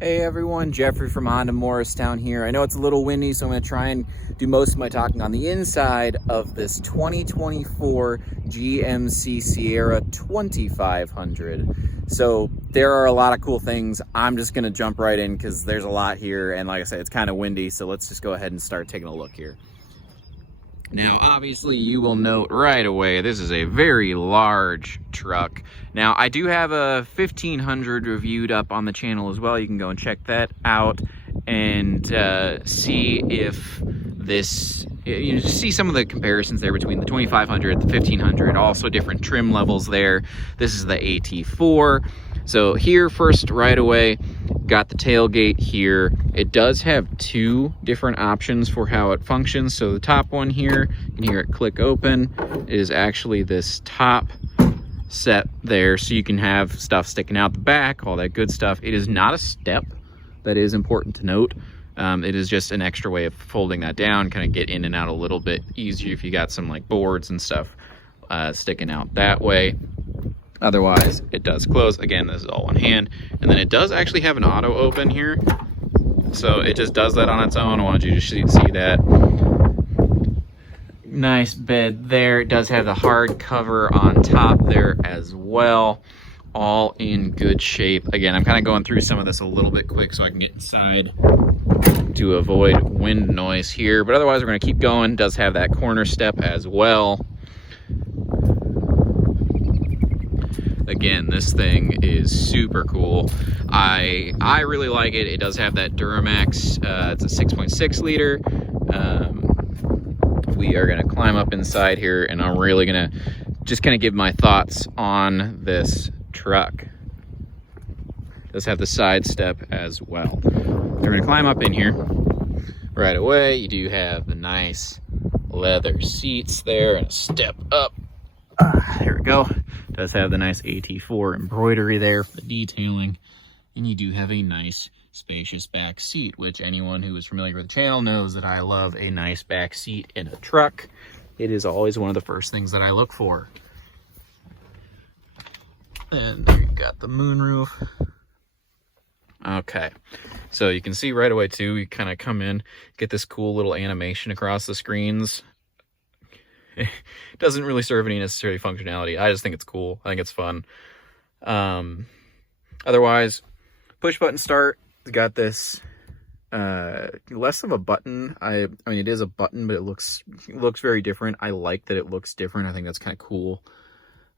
Hey everyone, Jeffrey from Honda Morristown here. I know it's a little windy, so I'm going to try and do most of my talking on the inside of this 2024 GMC Sierra 2500. So there are a lot of cool things. I'm just going to jump right in because there's a lot here, and like I said, it's kind of windy, so let's just go ahead and start taking a look here. Now, obviously, you will note right away, this is a very large truck. Now, I do have a 1500 reviewed up on the channel as well. You can go and check that out and see if this, just see some of the comparisons there between the 2500 and the 1500, also different trim levels there. This is the AT4. So here, first, right away, got the tailgate here. It does have two different options for how it functions. So the top one here, you can hear it click open. It is actually this top set there, so you can have stuff sticking out the back, all that good stuff. It is not a step. That is important to note. It is just an extra way of folding that down, kind of get in and out a little bit easier if you got some like boards and stuff sticking out that way. Otherwise, it does close. Again, this is all one hand. And then it does actually have an auto open here. So it just does that on its own. I wanted you to see that. Nice bed there. It does have the hard cover on top there as well. All in good shape. Again, I'm kind of going through some of this a little bit quick so I can get inside to avoid wind noise here. But otherwise, we're going to keep going. It does have that corner step as well. Again, this thing is super cool. I really like it. It does have that Duramax. It's a 6.6 liter. We are going to climb up inside here, and I'm really going to just kind of give my thoughts on this truck. It does have the side step as well. We're going to climb up in here. Right away, you do have the nice leather seats there and a step up. There we go. Does have the nice AT4 embroidery there for the detailing, and you do have a nice spacious back seat, which anyone who is familiar with the channel knows that I love a nice back seat in a truck. It is always one of the first things that I look for. And there you got the moonroof. Okay, so you can see right away too, you kind of come in, get this cool little animation across the screens. It doesn't really serve any necessary functionality. I just think it's cool. I think it's fun. Otherwise, push button start. It's got this less of a button. I mean, it is a button, but it looks very different. I like that it looks different. I think that's kind of cool.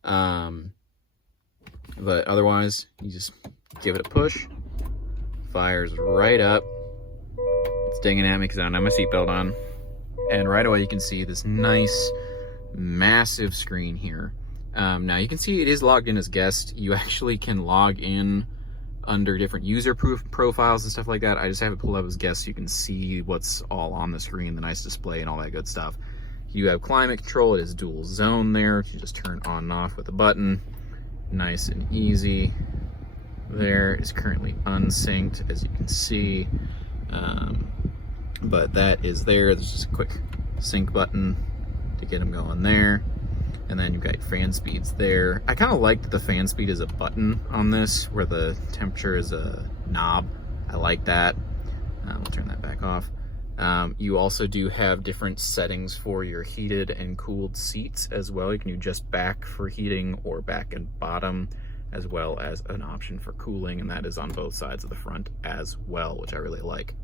But otherwise, you just give it a push. Fires right up. It's dinging at me because I don't have my seatbelt on. And right away, you can see this nice, massive screen here. Now you can see it is logged in as guest. You actually can log in under different user profiles and stuff like that. I just have it pulled up as guest so you can see what's all on the screen, the nice display and all that good stuff. You have climate control. It is dual zone there. You just turn on and off with a button. Nice and easy. There is currently unsynced, as you can see. But that is there. There's just a quick sync button to get them going there. And then you've got your fan speeds there. I kind of like that the fan speed is a button on this, where the temperature is a knob. I like that. We'll turn that back off. You also do have different settings for your heated and cooled seats as well. You can adjust back for heating or back and bottom, as well as an option for cooling, and that is on both sides of the front as well, which I really like.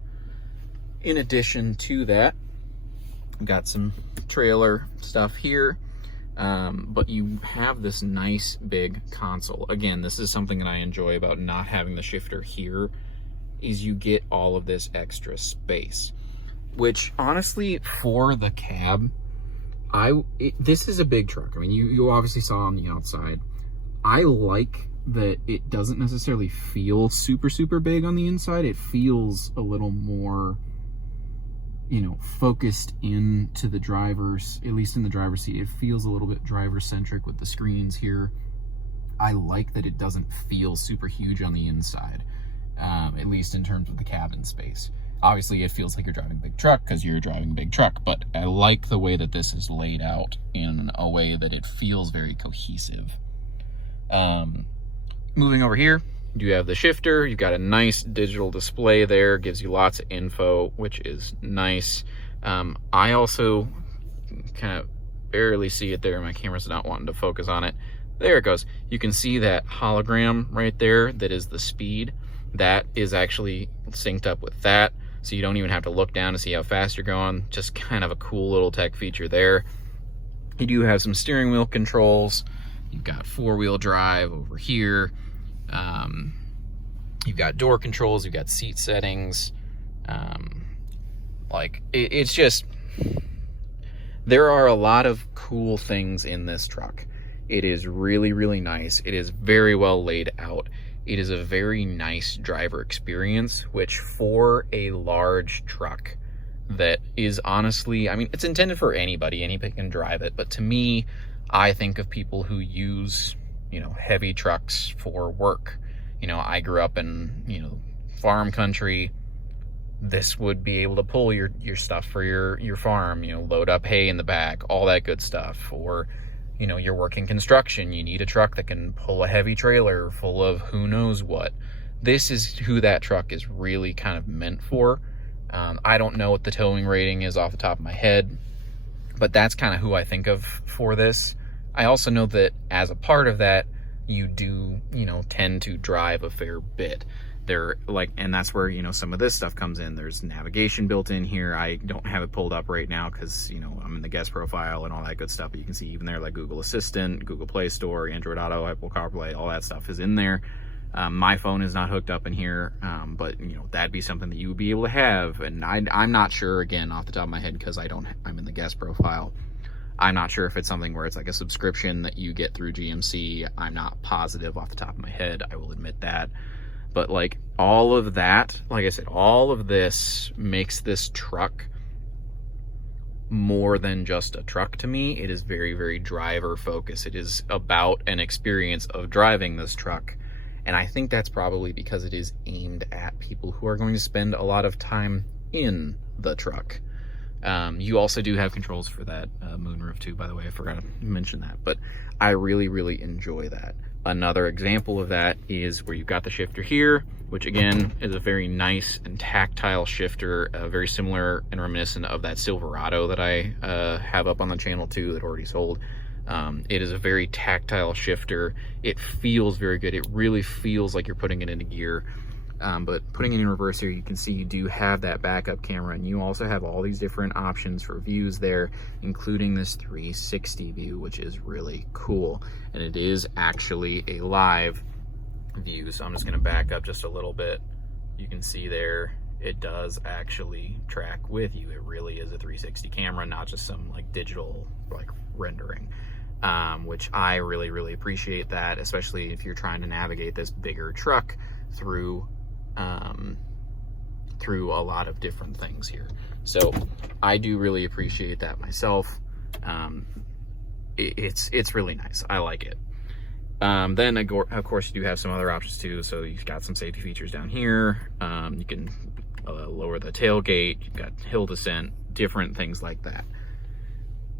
In addition to that, I've got some trailer stuff here, but you have this nice big console. Again, this is something that I enjoy about not having the shifter here, is you get all of this extra space, which honestly, for the cab, this is a big truck. I mean, you obviously saw on the outside. I like that it doesn't necessarily feel super, super big on the inside. It feels a little more, focused into the driver's, at least in the driver's seat. It feels a little bit driver-centric with the screens here. I like that it doesn't feel super huge on the inside, at least in terms of the cabin space. Obviously, it feels like you're driving a big truck because you're driving a big truck, but I like the way that this is laid out in a way that it feels very cohesive. Moving over here, You do have the shifter. You've got a nice digital display there, gives you lots of info, which is nice. I also kind of barely see it there. My camera's not wanting to focus on it. There it goes. You can see that hologram right there. That is the speed. That is actually synced up with that. So you don't even have to look down to see how fast you're going. Just kind of a cool little tech feature there. You do have some steering wheel controls. You've got four-wheel drive over here. You've got door controls. You've got seat settings. It's just, there are a lot of cool things in this truck. It is really, really nice. It is very well laid out. It is a very nice driver experience, which for a large truck that is honestly, I mean, it's intended for anybody can drive it. But to me, I think of people who use, heavy trucks for work. I grew up in, farm country. This would be able to pull your stuff for your farm, load up hay in the back, all that good stuff. Or, you're working construction, you need a truck that can pull a heavy trailer full of who knows what. This is who that truck is really kind of meant for. I don't know what the towing rating is off the top of my head, but that's kind of who I think of for this. I also know that as a part of that, you do, tend to drive a fair bit. And that's where, some of this stuff comes in. There's navigation built in here. I don't have it pulled up right now because, I'm in the guest profile and all that good stuff. But you can see even there, like Google Assistant, Google Play Store, Android Auto, Apple CarPlay, all that stuff is in there. My phone is not hooked up in here, but, that'd be something that you would be able to have. And I'm not sure, again, off the top of my head, because I'm in the guest profile. I'm not sure if it's something where it's like a subscription that you get through GMC. I'm not positive off the top of my head. I will admit that. But all of that, like I said, all of this makes this truck more than just a truck to me. It is very, very driver focused. It is about an experience of driving this truck. And I think that's probably because it is aimed at people who are going to spend a lot of time in the truck. You also do have controls for that moonroof too, by the way. I forgot to mention that. But I really, really enjoy that. Another example of that is where you've got the shifter here, which again is a very nice and tactile shifter, very similar and reminiscent of that Silverado that I have up on the channel too that already sold. It is a very tactile shifter. It feels very good. It really feels like you're putting it into gear. But putting it in reverse here, you can see you do have that backup camera, and you also have all these different options for views there, including this 360 view, which is really cool. And it is actually a live view. So I'm just going to back up just a little bit. You can see there, it does actually track with you. It really is a 360 camera, not just some digital rendering. Which I really, really appreciate that, especially if you're trying to navigate this bigger truck through a lot of different things here. So I do really appreciate that myself. It's really nice. I like it. Then of course you do have some other options too. So you've got some safety features down here. You can lower the tailgate. You've got hill descent, different things like that.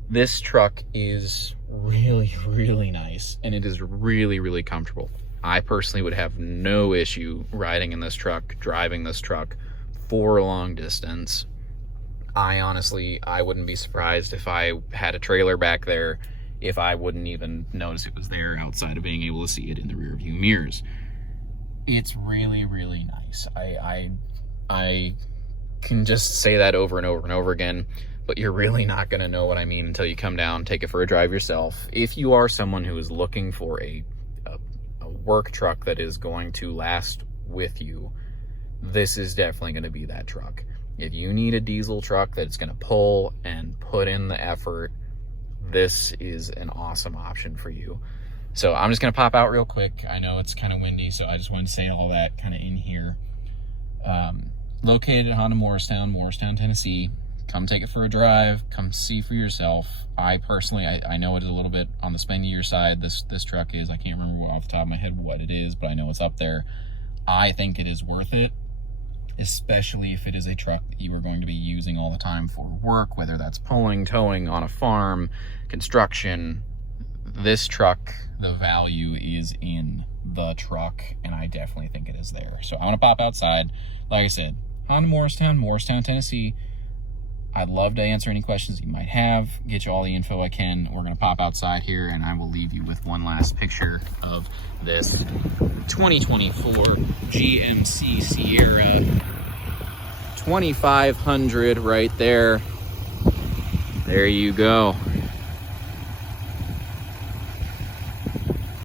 This truck is really, really nice, and it is really, really comfortable. I personally would have no issue riding in this truck, driving this truck for a long distance. I wouldn't be surprised if I had a trailer back there if I wouldn't even notice it was there outside of being able to see it in the rear view mirrors. It's really, really nice. I can just say that over and over and over again, but you're really not going to know what I mean until you come down, take it for a drive yourself. If you are someone who is looking for a work truck that is going to last with you, this is definitely going to be that truck. If you need a diesel truck that's going to pull and put in the effort, this is an awesome option for you. So I'm just going to pop out real quick. I know it's kind of windy, so I just wanted to say all that kind of in here. Located at Honda Morristown, Tennessee. Come take it for a drive. Come see for yourself. I personally, I know it is a little bit on the spendier side. This truck is. I can't remember off the top of my head what it is, but I know it's up there. I think it is worth it, especially if it is a truck that you are going to be using all the time for work, whether that's pulling, towing on a farm, construction, this truck, the value is in the truck, and I definitely think it is there. So I'm gonna pop outside. Like I said, Honda Morristown, Morristown, Tennessee. I'd love to answer any questions you might have, get you all the info I can. We're gonna pop outside here, and I will leave you with one last picture of this 2024 GMC Sierra 2500 right there. There you go.